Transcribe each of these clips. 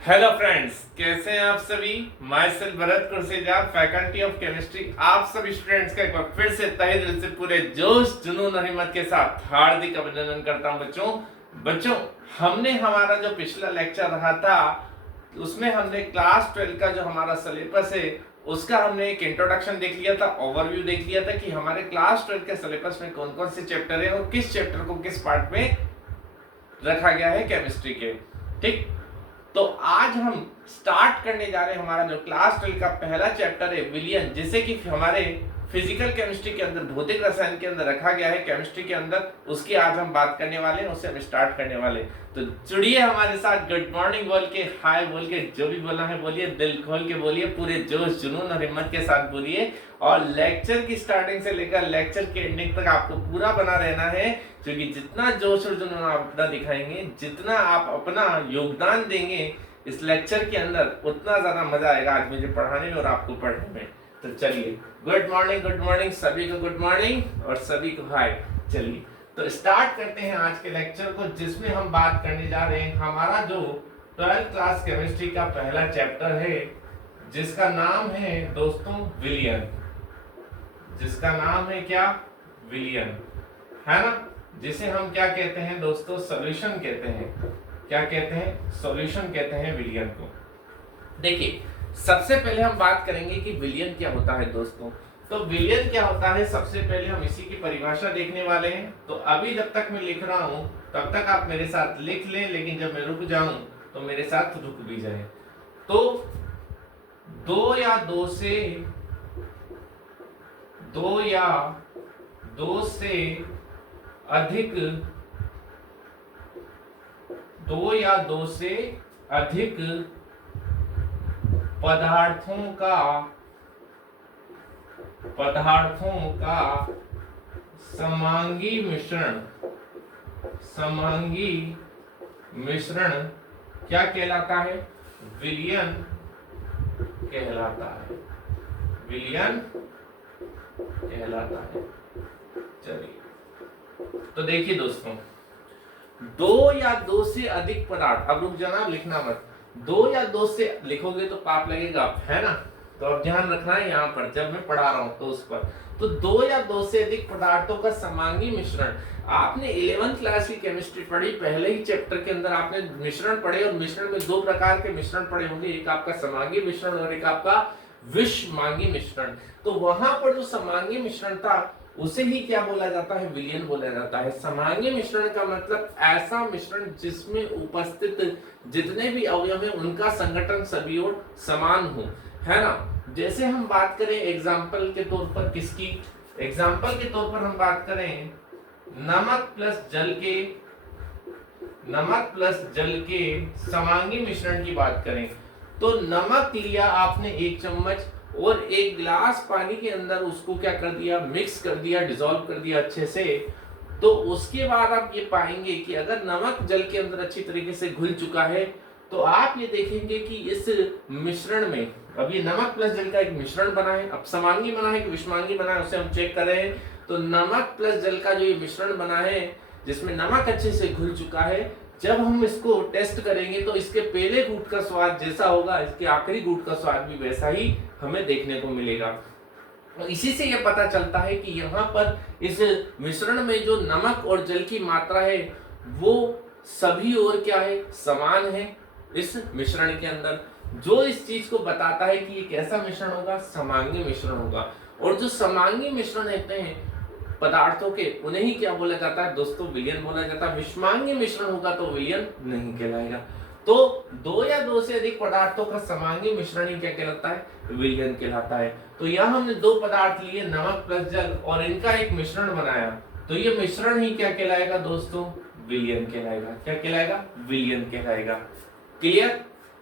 Hello friends, कैसे हैं आप सभी। Myself Bharat Kursija, faculty of chemistry. आप सभी स्टूडेंट्स का एक बार फिर से तहे दिल से पूरे जोश जुनून और हिम्मत के साथ हार्दिक अभिनंदन करता हूं। बच्चों हमने हमारा जो पिछला लेक्चर रहा था उसमें हमने क्लास 12 का जो हमारा सिलेबस है उसका हमने एक इंट्रोडक्शन देख लिया था, ओवरव्यू देख लिया था कि हमारे क्लास 12 के सिलेबस में कौन कौन से चैप्टर है और किस चैप्टर को किस पार्ट में रखा गया है केमिस्ट्री के। ठीक, तो आज हम स्टार्ट करने जा रहे हैं हमारा जो क्लास 12 का पहला चैप्टर है विलियन, जिसे कि हमारे फिजिकल केमिस्ट्री के अंदर, भौतिक रसायन के अंदर रखा गया है केमिस्ट्री के अंदर। उसकी आज हम बात करने वाले हैं, उससे हम स्टार्ट करने वाले। तो जुड़िए हमारे साथ, गुड मॉर्निंग बोल के, हाय बोल के, जो भी बोलना है बोलिए, दिल खोल के बोलिए, पूरे जोश जुनून और हिम्मत के साथ बोलिए। और लेक्चर की स्टार्टिंग से लेकर लेक्चर के एंडिंग तक आपको पूरा बना रहना है, क्योंकि जितना जोश और जुनून आप अपना दिखाएंगे, जितना आप अपना योगदान देंगे इस लेक्चर के अंदर, उतना ज्यादा मजा आएगा आज मुझे पढ़ाने में और आपको पढ़ने में। तो चलिए, गुड मॉर्निंग सभी को, गुड मॉर्निंग और सभी को हाय। चलिए तो स्टार्ट करते हैं आज के लेक्चर को, जिसमें हम बात करने जा रहे हैं हमारा जो 12th क्लास केमिस्ट्री का पहला चैप्टर है, जिसका नाम है दोस्तों विलियन। जिसका नाम है क्या? विलियन, है ना। जिसे हम क्या कहते हैं दोस्तों? सॉल्यूशन कहते हैं। क्या कहते हैं? सॉल्यूशन कहते हैं विलियन को। देखिए, सबसे पहले हम बात करेंगे कि विलियन क्या होता है दोस्तों। तो विलियन क्या होता है, सबसे पहले हम इसी की परिभाषा देखने वाले हैं। तो अभी जब तक मैं लिख रहा हूं तब तक आप मेरे साथ लिख लें, लेकिन जब मैं रुक जाऊं तो मेरे साथ रुक भी जाए। तो दो या दो से अधिक पदार्थों का समांगी मिश्रण क्या कहलाता है? विलियन कहलाता है। विलियन कहलाता है। चलिए, तो देखिए दोस्तों, दो या दो से अधिक पदार्थ, अब रुक जाना, लिखना मत। दो या दो से लिखोगे तो पाप लगेगा, है ना। तो अब ध्यान रखना है यहाँ पर जब मैं पढ़ा रहा हूं तो उस पर। तो दो या दो से अधिक पदार्थों का समांगी मिश्रण। आपने 11th क्लास की केमिस्ट्री पढ़ी, पहले ही चैप्टर के अंदर आपने मिश्रण पढ़े, और मिश्रण में दो प्रकार के मिश्रण पढ़े होंगे, एक आपका समांगी मिश्रण और एक आपका विषमांगी मिश्रण। तो वहां पर जो समांगी मिश्रण था उसे ही क्या बोला जाता है? विलियन बोला जाता है। समांगी मिश्रण का मतलब ऐसा मिश्रण जिसमें उपस्थित जितने भी अवयव हैं उनका संगठन सभी ओर समान हो, है ना। जैसे हम बात करें एग्जाम्पल के तौर पर, किसकी? एग्जाम्पल के तौर पर हम बात करें नमक प्लस जल के समांगी मिश्रण की बात करें, तो नमक लिया आपने 1 चम्मच और 1 गिलास पानी के अंदर उसको क्या कर दिया? मिक्स कर दिया, डिसॉल्व कर दिया अच्छे से। तो उसके बाद आप ये पाएंगे कि अगर नमक जल के अंदर अच्छी तरीके से घुल चुका है तो आप ये देखेंगे कि इस मिश्रण में, अब ये नमक प्लस जल का एक मिश्रण बना है। अब समांगी बना है कि विषमांगी बना है उसे हम चेक कर रहे हैं। तो नमक प्लस जल का जो ये मिश्रण बना है जिसमें नमक अच्छे से घुल चुका है, जब हम इसको टेस्ट करेंगे तो इसके पहले घूंट का स्वाद जैसा होगा, इसके आखिरी घूंट का स्वाद भी वैसा ही हमें देखने को मिलेगा। तो इसी से यह पता चलता है कि यहाँ पर इस मिश्रण में जो नमक और जल की मात्रा है वो सभी ओर क्या है? समान है इस मिश्रण के अंदर, जो इस चीज को बताता है कि ये कैसा मिश्रण होगा? समांगी मिश्रण होगा। और जो समांगी मिश्रण होते हैं पदार्थों के, उन्हें ही क्या बोला जाता है दोस्तों? विलियन बोला जाता है। विषमांगी मिश्रण होगा तो विलियन नहीं कहलाएगा। तो दो या दो से अधिक पदार्थों का समांगी मिश्रण ही क्या कहलाता है? विलियन कहलाता है। तो यहाँ हमने दो पदार्थ लिए, नमक प्लस जल, और इनका एक मिश्रण बनाया, तो ये मिश्रण ही क्या कहलाएगा दोस्तों? विलियन कहलाएगा। क्या कहलाएगा? विलियन कहलाएगा। क्लियर?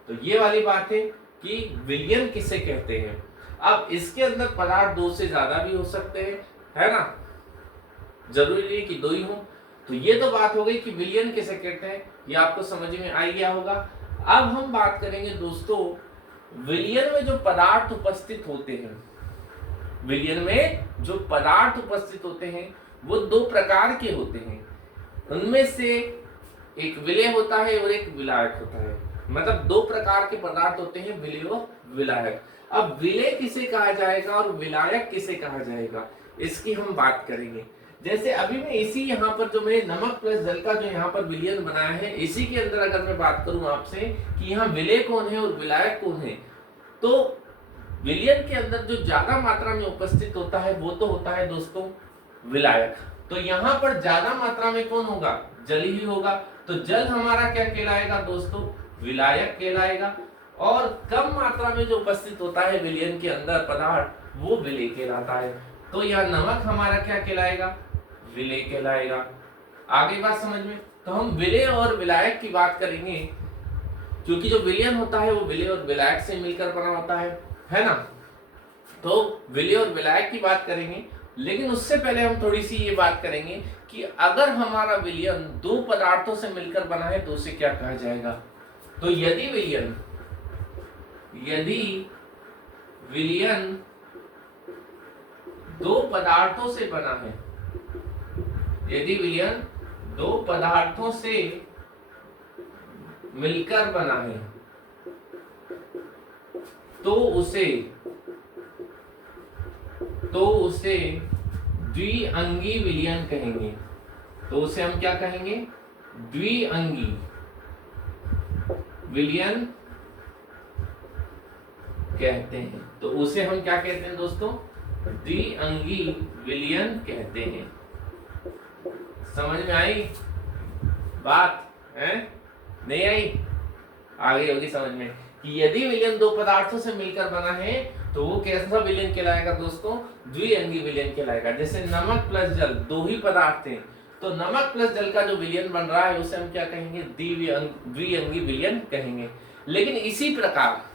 तो ये वाली बात है कि विलियन किसे कहते हैं। अब इसके अंदर पदार्थ दो से ज्यादा भी हो सकते हैं, है ना, जरूरी नहीं कि दो ही हो। तो ये तो बात हो गई कि विलियन किसे कहते हैं, ये आपको समझ में आ गया होगा। अब हम बात करेंगे दोस्तों विलियन में जो पदार्थ उपस्थित होते हैं, विलियन में जो पदार्थ उपस्थित होते हैं वो दो प्रकार के होते हैं। उनमें से एक विलेय होता है और एक विलायक होता है। मतलब दो प्रकार के पदार्थ होते हैं, विलेय और विलायक। अब विलेय किसे कहा जाएगा और विलायक किसे कहा जाएगा, इसकी हम बात करेंगे। जैसे अभी मैं इसी यहाँ पर जो मैं नमक प्लस जल का जो यहाँ पर विलयन बनाया है, इसी के अंदर अगर मैं बात करूं आपसे कि यहाँ विलेय कौन है और विलायक कौन है, तो विलयन के अंदर जो ज्यादा मात्रा में उपस्थित होता है वो तो होता है दोस्तों विलायक। तो यहाँ पर ज्यादा मात्रा में कौन होगा, जल ही होगा। तो जल हमारा क्या कहलाएगा दोस्तों, विलायक कहलाएगा। और कम मात्रा में जो उपस्थित होता है विलयन के अंदर पदार्थ, वो विलेय कहलाता है। तो यह नमक हमारा क्या कहलाएगा, विलेय कहलाएगा। आगे बात समझ में। तो हम विलेय और विलायक की बात करेंगे, क्योंकि जो विलयन होता है वो विलेय और विलायक से मिलकर बना होता है ना। तो विलेय और विलायक की बात करेंगे, लेकिन उससे पहले हम थोड़ी सी ये बात करेंगे कि अगर हमारा विलयन दो पदार्थों से मिलकर बना है तो उसे क्या कहा जाएगा। तो यदि विलयन दो पदार्थों से बना है, यदि विलयन दो पदार्थों से मिलकर बना है तो उसे द्विअंगी विलयन कहेंगे। तो उसे हम क्या कहेंगे, द्विअंगी विलयन कहते हैं। तो उसे हम क्या कहते हैं दोस्तों, द्विअंगी विलयन कहते हैं। समझ में आई बात है, नहीं आई, आगे होगी समझ में कि यदि विलयन दो पदार्थों से मिलकर बना है तो वो कैसा विलयन कहलाएगा दोस्तों, द्विअंगी विलयन कहलाएगा। जैसे नमक प्लस जल दो ही पदार्थ हैं, तो नमक प्लस जल का जो विलयन बन रहा है उसे हम क्या कहेंगे, द्विअंगी विलयन कहेंगे। लेकिन इसी प्रकार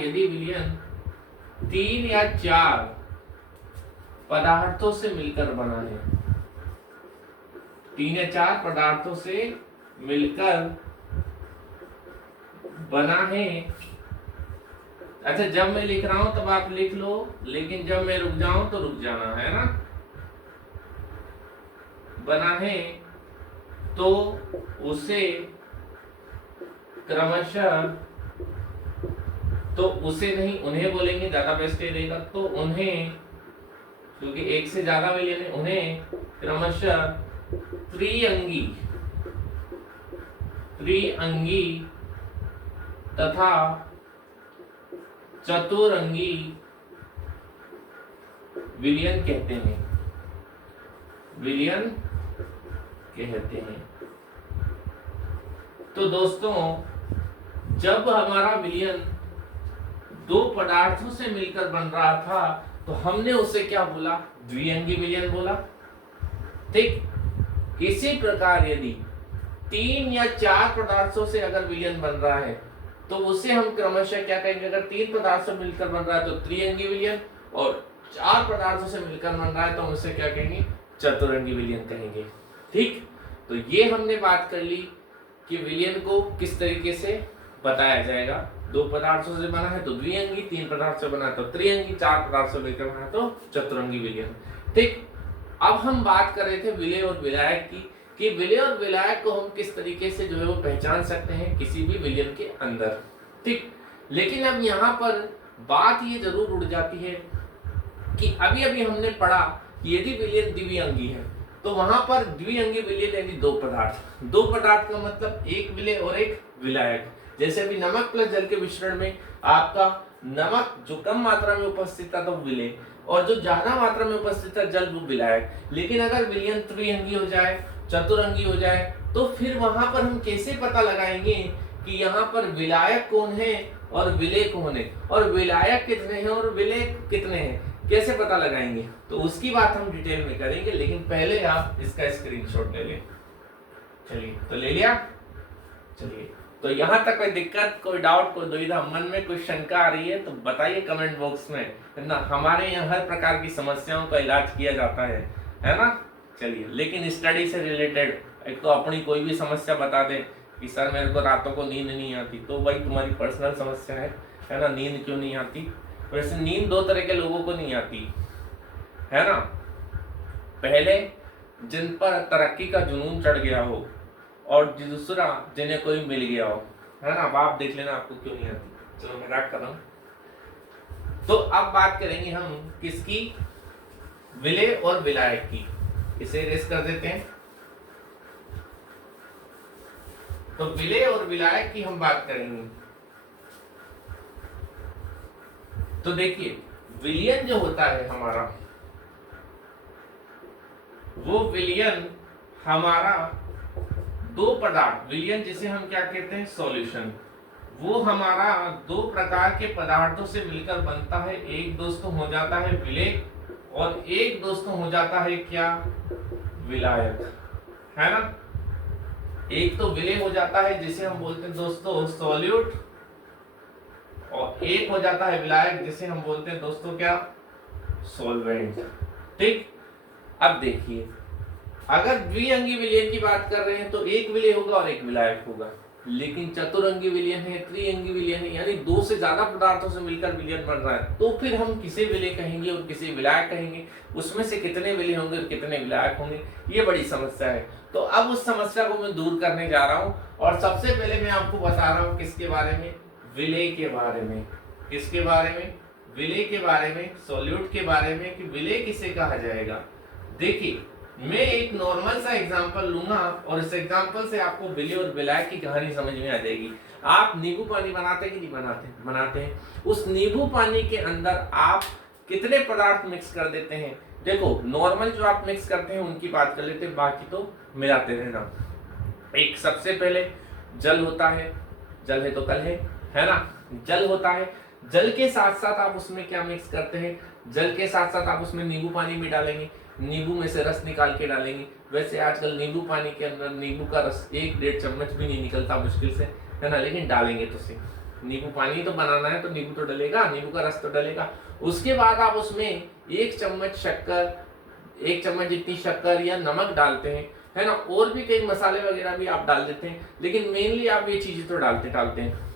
यदि विलयन 3 या 4 पदार्थों से मिलकर बना है, 3 या 4 पदार्थों से मिलकर बना है। अच्छा, जब मैं लिख रहा हूं तब आप लिख लो, लेकिन जब मैं रुक जाऊं तो रुक जाना है ना। बना है तो उसे क्रमशः, तो उसे नहीं उन्हें बोलेंगे, ज्यादा बेस्ट रहेगा। तो उन्हें, क्योंकि एक से ज्यादा विलयन है, उन्हें क्रमशः त्रिअंगी तथा चतुरंगी विलयन कहते हैं, तो दोस्तों जब हमारा विलयन दो पदार्थों से मिलकर बन रहा था तो हमने उसे क्या बोला, द्विअंगी विलयन बोला। ठीक इसी प्रकार यदि 3 या 4 पदार्थों से अगर विलयन बन रहा है तो उसे हम क्रमशः क्या कहेंगे, अगर 3 पदार्थ से मिलकर बन रहा है तो त्रिअंगी विलयन, और 4 पदार्थों से मिलकर बन रहा है तो हम उसे क्या कहेंगे, चतुरंगी विलयन कहेंगे। ठीक, तो ये हमने बात कर ली कि विलयन को किस तरीके से बताया जाएगा। 2 पदार्थों से बना है तो द्विअंगी, 3 पदार्थ से बना है तो त्रिअंगी, 4 पदार्थ से मिलकर बना है तो चतुरंगी विलयन। ठीक, अब हम बात कर रहे थे विलेय और विलायक की, कि विलेय और विलायक को हम किस तरीके से जो है वो पहचान सकते हैं किसी भी विलयन के अंदर। ठीक, लेकिन अब यहाँ पर बात ये जरूर उड़ जाती है कि अभी अभी हमने पढ़ा कि यदि विलयन द्विअंगी है तो वहां पर द्विअंगी विलयन यानी 2 पदार्थ का मतलब एक विलेय और एक विलायक। जैसे अभी नमक प्लस जल के मिश्रण में आपका नमक जो कम मात्रा में उपस्थित था तो विलेय, और जो ज्यादा मात्रा में उपस्थित था जल वो विलायक। लेकिन अगर विलयन त्रिअंगी हो जाए, चतुरंगी हो जाए, तो फिर वहां पर हम कैसे पता लगाएंगे कि यहाँ पर विलायक कौन है और विलेय कौन है, और विलायक कितने हैं और विलेय कितने हैं, कैसे पता लगाएंगे। तो उसकी बात हम डिटेल में करेंगे, लेकिन पहले आप इसका स्क्रीनशॉट ले लें। चलिए, तो ले लिया। चलिए, तो यहाँ तक कोई दिक्कत, कोई डाउट, कोई दुविधा, मन में कोई शंका आ रही है तो बताइए कमेंट बॉक्स में, है ना। हमारे यहाँ हर प्रकार की समस्याओं का इलाज किया जाता है ना। चलिए, लेकिन स्टडी से रिलेटेड एक तो अपनी कोई भी समस्या बता दें कि सर मेरे को रातों को नींद नहीं आती, तो भाई तुम्हारी पर्सनल समस्या है ना, नींद क्यों नहीं आती। वैसे नींद दो तरह के लोगों को नहीं आती है ना, पहले जिन पर तरक्की का जुनून चढ़ गया हो, और दूसरा जिन्हें कोई मिल गया हो, है ना। अब आप देख लेना आपको क्यों नहीं आती। चलो मजाक कर रहा हूं। तो अब बात करेंगे हम किसकी, विलय और विलायक की। इसे रेस कर देते हैं। तो विलय और विलायक की हम बात करेंगे। तो देखिए विलयन जो होता है हमारा, वो विलयन हमारा दो पदार्थ, विलयन जिसे हम क्या कहते हैं, सॉल्यूशन, वो हमारा दो प्रकार के पदार्थों से मिलकर बनता है। एक दोस्तों हो जाता है विलय और एक दोस्तों हो जाता है क्या, विलायक, है ना। एक तो विलय हो जाता है जिसे हम बोलते हैं दोस्तों सॉल्यूट, और एक हो जाता है विलायक जिसे हम बोलते हैं दोस्तों क्या, सॉल्वेंट। ठीक। अब देखिए अगर द्विअंगी विलयन की बात कर रहे हैं तो एक विलय होगा और एक विलायक होगा, लेकिन चतुरंगी विलयन है, त्रिअंगी विलयन है, यानी दो से ज्यादा पदार्थों से मिलकर विलयन बन रहा है, तो फिर हम किसे विलय कहेंगे और किसे विलायक कहेंगे, उसमें से कितने विलय होंगे और कितने विलायक होंगे, ये बड़ी समस्या है। तो अब उस समस्या को मैं दूर करने जा रहा हूं, और सबसे पहले मैं आपको बता रहा हूं किसके बारे में, विलय के बारे में। किसके बारे में, विलय के बारे में, सॉल्यूट के बारे में, कि विलय किसे कहा जाएगा। देखिए मैं एक नॉर्मल सा एग्जांपल लूंगा और इस एग्जांपल से आपको विलय और विलायक की कहानी समझ में आ जाएगी। आप नींबू पानी बनाते कि नहीं बनाते, बनाते हैं। उस नींबू पानी के अंदर आप कितने पदार्थ मिक्स कर देते हैं। देखो नॉर्मल जो आप मिक्स करते हैं उनकी बात कर लेते हैं, बाकी तो मिलाते रहना। एक सबसे पहले जल होता है, जल है तो कल है ना, जल होता है। जल के साथ साथ आप उसमें क्या मिक्स करते हैं, जल के साथ साथ आप उसमें नींबू पानी भी डालेंगे, नींबू में से रस निकाल के डालेंगे। वैसे आजकल नींबू पानी के अंदर नींबू का रस 1-1.5 चम्मच भी नहीं निकलता मुश्किल से, है ना, लेकिन डालेंगे तो सही। नींबू पानी तो बनाना है तो नींबू तो डलेगा, नींबू का रस तो डलेगा। उसके बाद आप उसमें 1 चम्मच शक्कर, 1 चम्मच जितनी शक्कर या नमक डालते हैं, है ना, और भी कई मसाले वगैरह भी आप डाल देते हैं, लेकिन मेनली आप ये चीजें तो डालते हैं।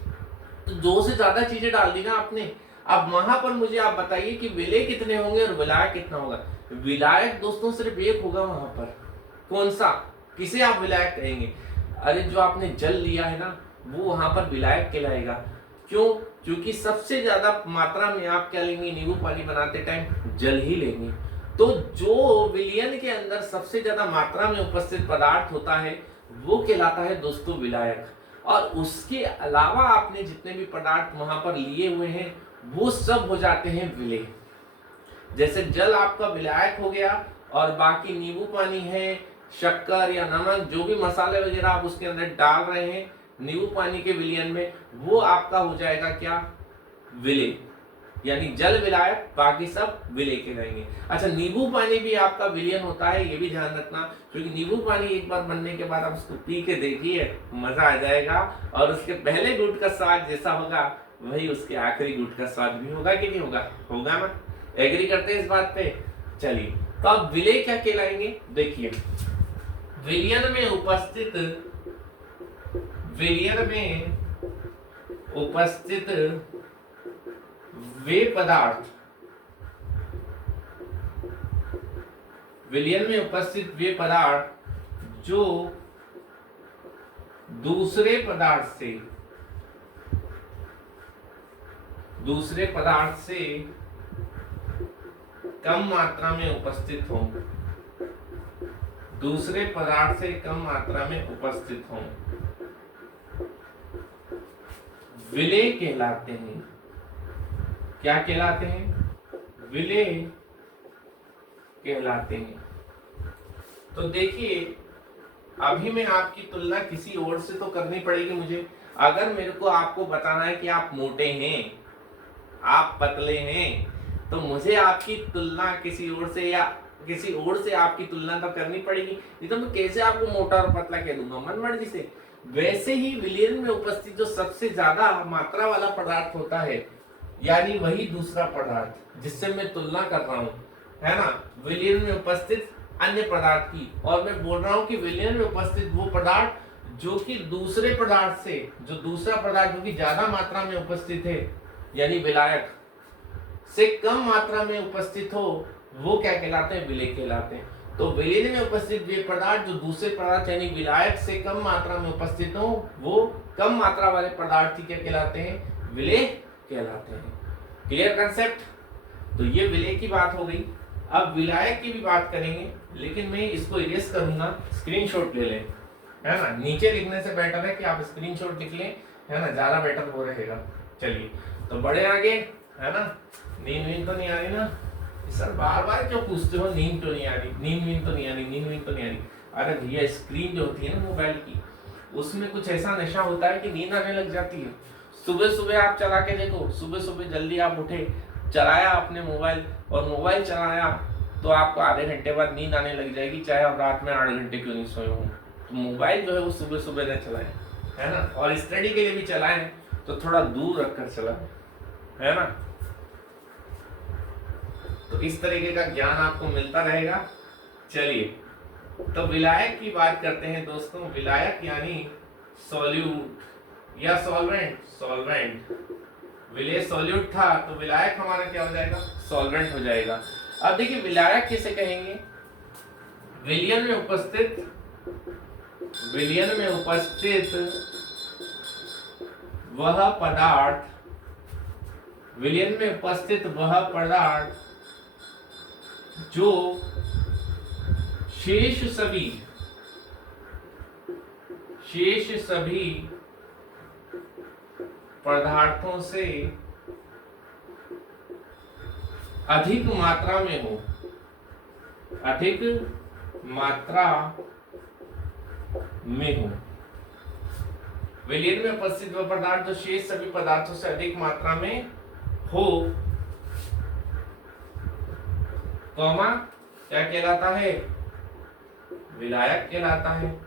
तो 2 से ज्यादा चीजें डाल दी ना आपने। अब वहां पर मुझे आप बताइए कि विलय कितने होंगे और विलायक कितना होगा। विलायक दोस्तों सिर्फ एक होगा वहां पर। कौन सा, किसे आप विलायक कहेंगे, अरे जो आपने जल लिया है ना वो वहां पर विलायक कहलाएगा। क्यों, क्योंकि सबसे ज्यादा मात्रा में आप क्या लेंगे, नींबू पानी बनाते टाइम जल ही लेंगे। तो जो विलयन के अंदर सबसे ज्यादा मात्रा में उपस्थित पदार्थ होता है वो कहलाता है दोस्तों विलायक। और उसके अलावा आपने जितने भी पदार्थ वहां पर लिए हुए हैं वो सब हो जाते हैं विलय। जैसे जल आपका विलायक हो गया और बाकी नींबू पानी है, शक्कर या नमक, जो भी मसाले वगैरह आप उसके अंदर डाल रहे हैं नींबू पानी के विलयन में, वो आपका हो जाएगा क्या, विलय। यानी जल विलायक, बाकी सब विलय कहलाएंगे। अच्छा नींबू पानी भी आपका विलयन होता है, ये भी ध्यान रखना, क्योंकि नींबू पानी एक बार बनने के बाद आप उसको पी के देखिए, मजा आ जाएगा। और उसके पहले घूंट का स्वाद जैसा होगा वही उसके आखिरी घूंट का स्वाद भी होगा कि नहीं होगा, होगा ना। एग्री करते हैं इस बात पे। चलिए तो अब विलय क्या कहलाएंगे, देखिए विलयन में उपस्थित वे पदार्थ, विलयन में उपस्थित वे पदार्थ जो दूसरे पदार्थ से कम मात्रा में उपस्थित हों, दूसरे पदार्थ से कम मात्रा में उपस्थित हों, विलय कहलाते हैं। क्या कहलाते हैं, विलय कहलाते हैं। तो देखिए अभी मैं आपकी तुलना किसी और से तो करनी पड़ेगी मुझे। अगर मेरे को आपको बताना है कि आप मोटे हैं, आप पतले हैं, तो मुझे आपकी तुलना किसी और से या किसी और से आपकी तुलना तो करनी पड़ेगी, नहीं तो मैं कैसे आपको मोटा और पतला कह दूंगा मन मर्जी से। वैसे ही विलयन में उपस्थित जो सबसे ज्यादा मात्रा वाला पदार्थ होता है, यानी वही दूसरा पदार्थ जिससे मैं तुलना कर रहा हूं, है ना, विलयन में उपस्थित अन्य पदार्थ की। और मैं बोल रहा हूं कि विलयन में उपस्थित वो पदार्थ जो कि दूसरे पदार्थ से, जो दूसरा पदार्थ जो कि ज्यादा मात्रा में उपस्थित है, यानी विलायक से कम मात्रा में उपस्थित हो, वो क्या कहलाते हैं? विलेय कहलाते हैं। तो विलेय में उपस्थित वे पदार्थ जो दूसरे पदार्थ यानी विलायक से कम मात्रा में उपस्थित हो, वो कम मात्रा वाले पदार्थ ही क्या कहलाते हैं? विलेय कहलाते हैं। Clear concept? तो ये विलेय की बात हो गई। अब विलायक की भी बात करेंगे, लेकिन मैं इसको इरेज करूंगा, स्क्रीनशॉट ले लें, है ना। नीचे लिखने से बेटर है कि आप स्क्रीनशॉट लिख लें, है ना, ज्यादा बेटर वो रहेगा। चलिए तो बड़े आगे, है ना। नींद तो नहीं आ रही ना? सर बार बार क्यों पूछते हो नींद क्यों नहीं आ रही, नींद तो नहीं आ रही, नींद तो नहीं आ रही? अरे भैया स्क्रीन जो होती है ना मोबाइल की, उसमें कुछ ऐसा नशा होता है कि नींद आने लग जाती है। सुबह सुबह आप चला के देखो, सुबह सुबह जल्दी आप उठे, चलाया आपने मोबाइल, और मोबाइल चलाया तो आपको आधे घंटे बाद नींद आने लग जाएगी, चाहे आप रात में 8 घंटे क्यों नहीं सोए हो। तो मोबाइल जो है वो सुबह सुबह न चलाएं, है ना। और स्टडी के लिए भी चलाएं तो थोड़ा दूर रखकर चलाएं, है ना। तो इस तरीके का ज्ञान आपको मिलता रहेगा। चलिए तो विलायक की बात करते हैं दोस्तों। विलायक यानी सॉल्यूट या सॉल्वेंट। विलेय सॉल्यूट था तो विलायक हमारा क्या हो जाएगा? सॉल्वेंट हो जाएगा। अब देखिए विलायक किसे कहेंगे? विलयन में उपस्थित वह पदार्थ, विलयन में उपस्थित वह पदार्थ जो शेष सभी पदार्थों से अधिक मात्रा में हो, विलयन में उपस्थित वह पदार्थ जो शेष सभी पदार्थों से अधिक मात्रा में हो, कॉमा क्या कहलाता है? विलायक कहलाता है।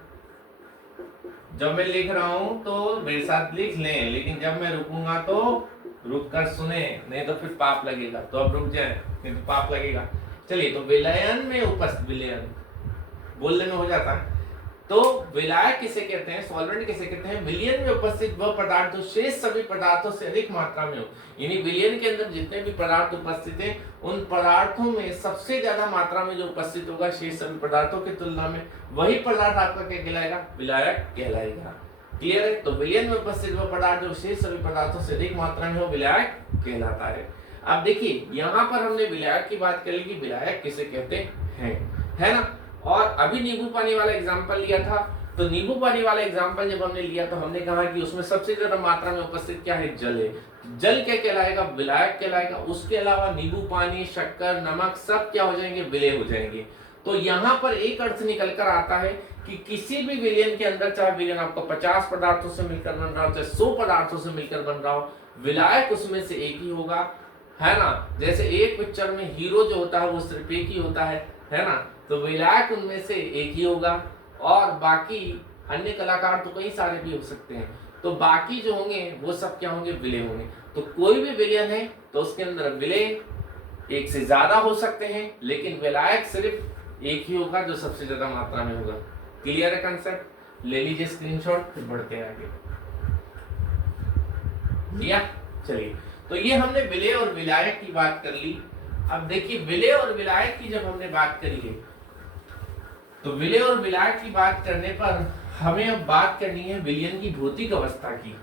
जब मैं लिख रहा हूं तो मेरे साथ लिख लें, लेकिन जब मैं रुकूंगा तो रुक कर सुने, नहीं तो फिर पाप लगेगा। तो अब रुक जाए, नहीं तो पाप लगेगा। चलिए तो विलयन में उपस्थित, विलयन बोलने में हो जाता है। तो विलायक किसे कहते हैं? सॉल्वेंट किसे कहते हैं? विलयन में उपस्थित वह पदार्थ जो शेष सभी पदार्थों से अधिक मात्रा में हो, यानी विलयन के अंदर जितने भी पदार्थ उपस्थित हैं, उन पदार्थों में सबसे ज्यादा मात्रा में जो उपस्थित होगा शेष सभी पदार्थों की तुलना में, वही पदार्थ आपका क्या कहलाएगा? विलायक कहलाएगा। क्लियर है? तो विलयन में उपस्थित वह पदार्थ जो शेष सभी पदार्थों से अधिक मात्रा में हो, विलायक कहलाता है। अब देखिए यहाँ पर हमने विलायक की बात कर ली कि विलायक किसे कहते हैं, है ना। और अभी नींबू पानी वाला एग्जांपल लिया था, तो नींबू पानी वाला एग्जांपल जब हमने लिया तो हमने कहा कि उसमें सबसे ज्यादा मात्रा में उपस्थित क्या है? जल है। जल क्या कहलाएगा? विलायक कहलाएगा। उसके अलावा नींबू पानी, शक्कर, नमक सब क्या हो जाएंगे? विलेय हो जाएंगे। तो यहाँ पर एक अर्थ निकल कर आता है कि किसी भी विलयन के अंदर, चाहे विलयन आपको 50 पदार्थों से मिलकर बन रहा हो, चाहे 100 पदार्थों से मिलकर बन रहा हो, विलायक उसमें से एक ही होगा, है ना। जैसे एक पिक्चर में हीरो जो होता है वो सिर्फ एक ही होता है ना। तो विलायक उनमें से एक ही होगा, और बाकी अन्य कलाकार तो कई सारे भी हो सकते हैं। तो बाकी जो होंगे वो सब क्या होंगे? विलेय होंगे। तो कोई भी विलयन है तो उसके अंदर विलेय एक से ज्यादा हो सकते हैं, लेकिन विलायक सिर्फ एक ही होगा जो सबसे ज्यादा मात्रा में होगा। क्लियर है कंसेप्ट? ले लीजिए स्क्रीनशॉट, फिर बढ़ते हैं आगे। लिया? चलिए तो ये हमने विलेय और विलायक की बात कर ली। अब देखिए विलेय और विलायक की जब हमने बात करी है, तो विलेय और विलायक की बात करने पर हमें अब बात करनी है विलयन की भौतिक अवस्था की।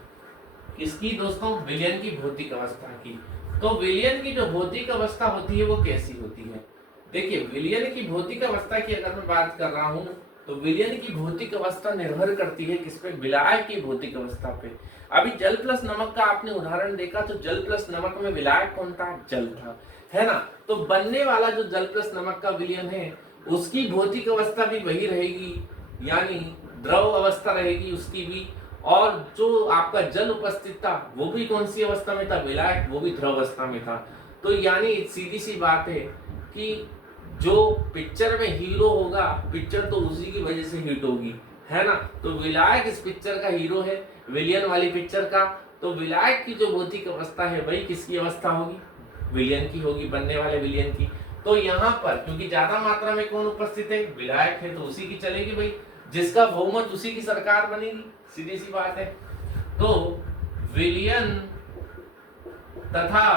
किसकी दोस्तों? विलयन की भौतिक अवस्था की। तो विलयन की जो भौतिक अवस्था होती है वो कैसी होती है? देखिए विलयन की भौतिक अवस्था की अगर मैं बात कर रहा हूं, तो विलयन की भौतिक अवस्था निर्भर करती है किस पे? विलायक की भौतिक अवस्था पे। अभी जल प्लस नमक का आपने उदाहरण देखा, तो जल प्लस नमक में विलायक कौन था? जल था, है ना। तो बनने वाला जो जल प्लस नमक का विलयन है, उसकी भौतिक अवस्था भी वही रहेगी, यानी द्रव अवस्था रहेगी उसकी भी। और जो आपका जल उपस्थित था वो भी कौन सी अवस्था में था? विलायक, वो भी द्रव अवस्था में था। तो यानी सीधी सी बात है कि जो पिक्चर में हीरो होगा, पिक्चर तो उसी की वजह से हिट होगी, है ना। तो विलायक इस पिक्चर का हीरो है, विलयन वाली पिक्चर का। तो विलायक की जो भौतिक अवस्था है वही किसकी अवस्था होगी? विलयन की होगी, बनने वाले विलयन की। तो यहाँ पर क्योंकि ज्यादा मात्रा में कौन उपस्थित है? विलायक है, तो उसी की चलेगी भाई। जिसका बहुमत उसी की सरकार बनेगी, सीधी सी बात है। तो विलयन तथा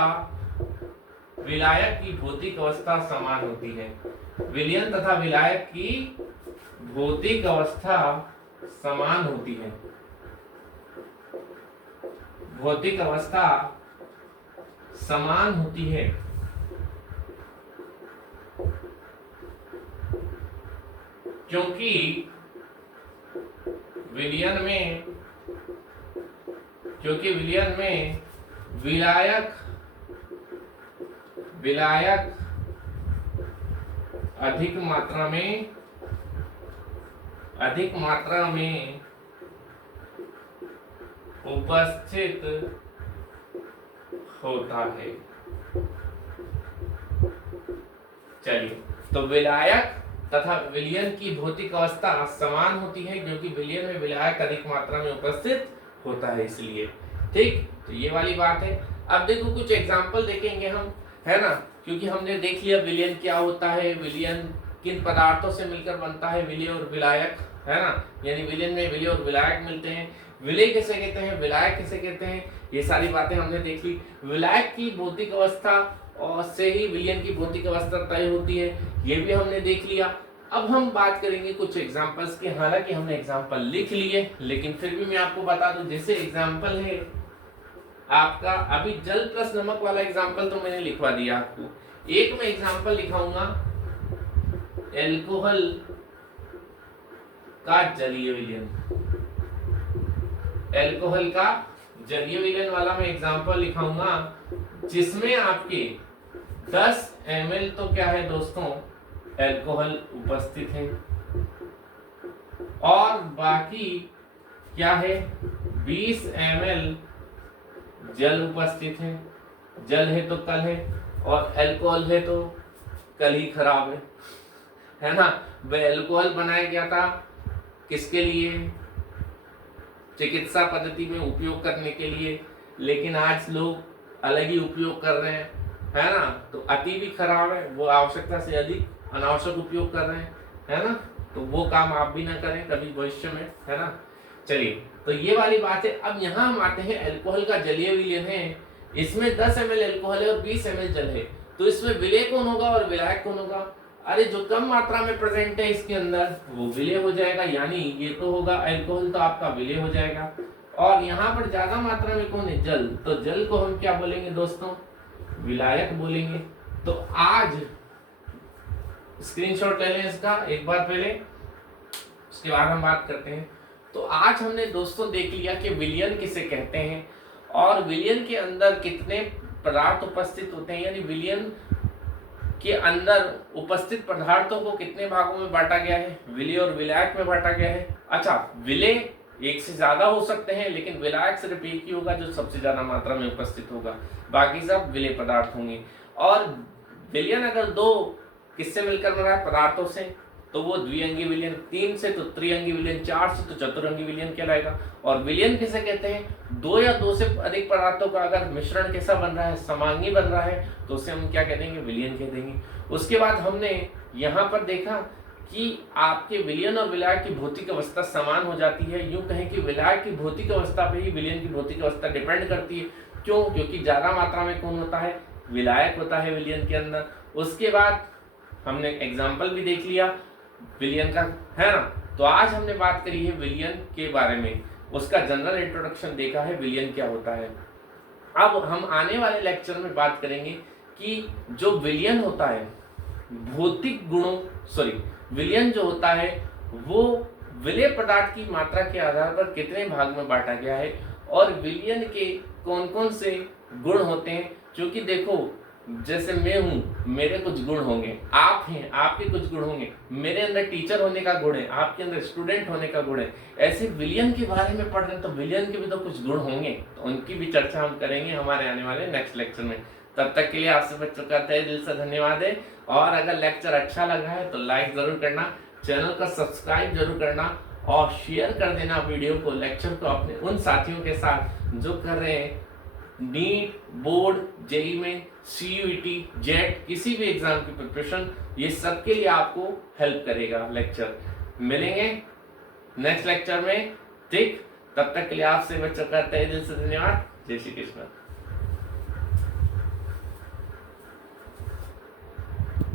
विलायक की भौतिक अवस्था समान होती है। विलयन तथा विलायक की भौतिक अवस्था समान होती है। भौतिक अवस्था समान होती है क्योंकि विलयन में विलायक अधिक मात्रा में उपस्थित होता है। चलिए, तो विलायक तथा विलयन की भौतिक अवस्था समान होती है क्योंकि विलयन में विलायक अधिक मात्रा में उपस्थित होता है, इसलिए। ठीक, तो ये वाली बात है। अब देखो कुछ एग्जांपल देखेंगे हम, है ना, क्योंकि हमने देख लिया विलयन क्या होता है, विलयन किन पदार्थों से मिलकर बनता है, विलय और विलायक, है ना, यानी विलयन में विलय और विलायक मिलते हैं। विलय किसे कहते हैं, विलायक किसे कहते हैं, ये सारी बातें हमने देख ली। विलायक की भौतिक अवस्था और से ही विलयन की भौतिक अवस्था तय होती है, ये भी हमने देख लिया। अब हम बात करेंगे कुछ एग्जांपल्स की। हालांकि हमने एग्जांपल लिख लिए, लेकिन फिर भी मैं आपको बता दूं, जैसे एग्जांपल है आपका अभी जल प्लस नमक वाला एग्जांपल तो मैंने लिखवा दिया आपको। एक मैं एग्जांपल लिखाऊंगा एल्कोहल का जलीय विलयन। एल्कोहल का जलीय विलयन वाला मैं एग्जांपल लिखाऊंगा जिसमें आपके 10 ml तो क्या है दोस्तों, एल्कोहल उपस्थित है और बाकी क्या है, 20 ml जल उपस्थित है। जल है तो कल है और एल्कोहल है तो कल ही खराब है ना। वह एल्कोहल बनाया गया था किसके लिए, चिकित्सा पद्धति में उपयोग करने के लिए, लेकिन आज लोग अलग ही उपयोग कर रहे हैं, है ना। तो अति भी खराब है, वो आवश्यकता से अधिक अनावश्यक उपयोग कर रहे हैं, है ना। तो वो काम आप भी ना करें कभी भविष्य में, है ना। चलिए, तो ये वाली बात है। अब यहाँ हम आते हैं, एल्कोहल का जलीय विलयन है, इसमें 10 ml एल्कोहल है और 20 ml जल है, तो इसमें विलय कौन होगा और विलायक कौन होगा। अरे जो कम मात्रा में प्रेजेंट है इसके अंदर वो विलय हो जाएगा, यानी ये तो होगा एल्कोहल, तो आपका विलय हो जाएगा। और यहाँ पर ज्यादा मात्रा में कौन है, जल, तो जल को हम क्या बोलेंगे दोस्तों, विलायक बोलेंगे। तो आज स्क्रीनशॉट ले लें इसका एक बार पहले, उसके बाद हम बात करते हैं। तो आज हमने दोस्तों देख लिया कि विलयन किसे कहते हैं और विलयन के अंदर कितने पदार्थ उपस्थित होते हैं, यानी विलयन के अंदर उपस्थित पदार्थों को कितने भागों में बांटा गया है, विलय और विलायक में बांटा गया है। अच्छा, विलय एक से ज्यादा हो सकते हैं, लेकिन विलायक सिर्फ एक ही होगा जो सबसे ज्यादा मात्रा में उपस्थित होगा, बाकी सब विलय पदार्थ होंगे। और विलयन अगर दो किससे मिलकर बना है, पदार्थों से, तो वो द्विअंगी विलयन, 3 से तो त्रिअंगी विलयन, 4 से तो चतुरंगी विलयन कहलाएगा। और विलयन किसे कहते हैं, 2 या 2 से अधिक पदार्थों का अगर मिश्रण कैसा बन रहा है, समांगी बन रहा है, तो उसे हम क्या कह देंगे, विलयन कह देंगे। उसके बाद हमने यहाँ पर देखा कि आपके विलयन और विलायक की भौतिक अवस्था समान हो जाती है। यूं कहें कि विलायक की भौतिक अवस्था पे ही विलयन की भौतिक अवस्था डिपेंड करती है। क्यों, क्योंकि ज्यादा मात्रा में कौन होता है, विलायक होता है विलयन के अंदर। उसके बाद हमने एग्जाम्पल भी देख लिया विलयन का, है ना। तो आज हमने बात करी है विलयन के बारे में, उसका जनरल इंट्रोडक्शन देखा है, विलयन क्या होता है। अब हम आने वाले लेक्चर में बात करेंगे कि जो विलयन होता है भौतिक गुणों, विलयन जो होता है वो विलय पदार्थ की मात्रा के आधार पर कितने भाग में बांटा गया है और विलयन के कौन कौन से गुण होते हैं। क्योंकि देखो, जैसे मैं हूं, मेरे कुछ गुण होंगे, आप हैं, आपके कुछ गुण होंगे, मेरे अंदर टीचर होने का गुण है, आपके अंदर स्टूडेंट होने का गुण है। ऐसे विलयन के बारे में पढ़ रहे हैं तो विलयन के भी तो कुछ गुण होंगे, तो उनकी भी चर्चा हम करेंगे हमारे आने वाले नेक्स्ट लेक्चर में। तब तक के लिए आपसे बच्चों का तहे दिल से धन्यवाद है। और अगर लेक्चर अच्छा लगा है तो लाइक जरूर करना, चैनल का सब्सक्राइब जरूर करना और शेयर कर देना वीडियो को, लेक्चर को अपने उन साथियों के साथ जो कर रहे हैं नीट, बोर्ड, जेईई में, सीयूईटी, जेट, किसी भी एग्जाम की प्रिपरेशन। ये सब के लिए आपको हेल्प करेगा लेक्चर। मिलेंगे नेक्स्ट लेक्चर में। ठीक, तब तक के लिए आपसे बच्चों का तहे दिल से धन्यवाद। जय श्री कृष्ण।